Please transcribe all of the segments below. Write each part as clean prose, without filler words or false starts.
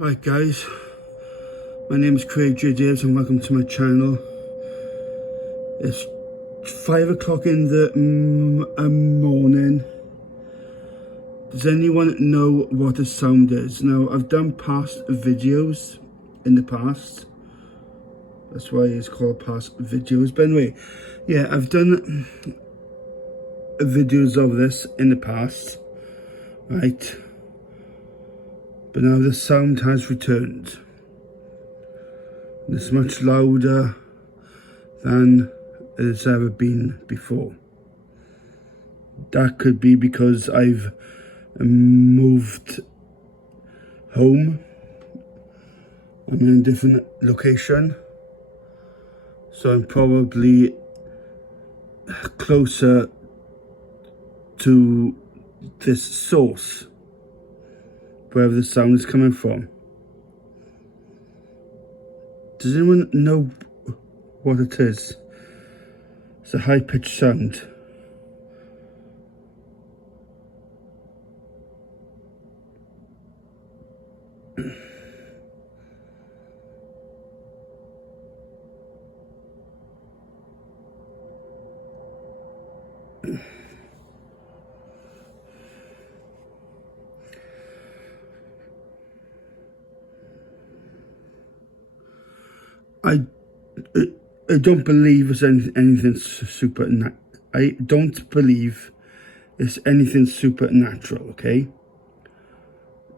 Right guys, my name is Craig J. Davis and welcome to my channel. It's 5 o'clock in the morning. Does anyone know what a sound is? Now, I've done past videos in the past. That's why it's called past videos. But anyway, yeah, I've done videos of this in the past, right? But now the sound has returned. It's much louder than it's ever been before. That could be because I've moved home. I'm in a different location, so I'm probably closer to this source, wherever the sound is coming from. Does anyone know what it is? It's a high-pitched sound. I don't believe it's anything supernatural. I don't believe it's anything supernatural, okay?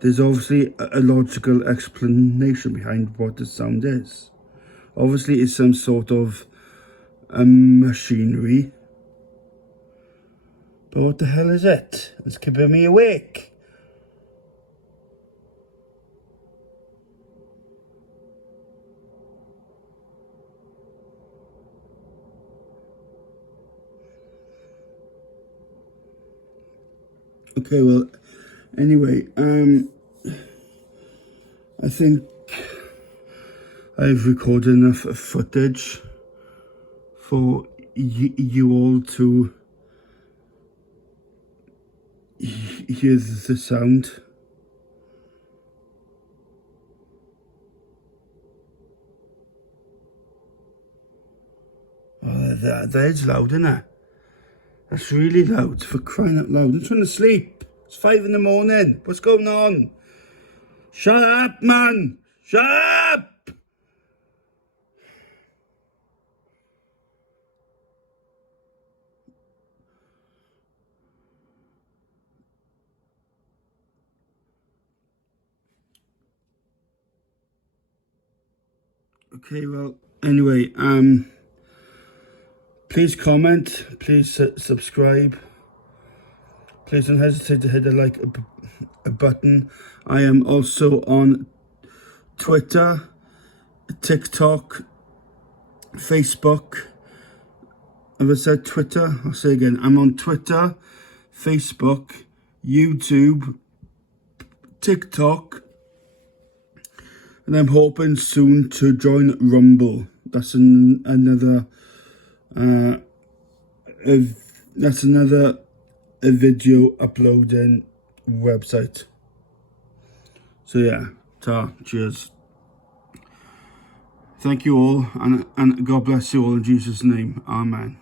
There's obviously a logical explanation behind what the sound is. Obviously, it's some sort of machinery. But what the hell is it? It's keeping me awake. Okay, well, anyway, I think I've recorded enough footage for you all to hear the sound. Oh, that is loud, isn't it? That's really loud, for crying out loud. I'm trying to sleep. It's 5 in the morning. What's going on? Shut up, man! Shut up! Okay, well, anyway, please comment, please subscribe. Please don't hesitate to hit the like a button. I am also on Twitter, TikTok, Facebook. Have I said Twitter? I'll say again. I'm on Twitter, Facebook, YouTube, TikTok, and I'm hoping soon to join Rumble. That's another a video uploading website. So yeah, cheers. Thank you all, and God bless you all in Jesus' name. Amen.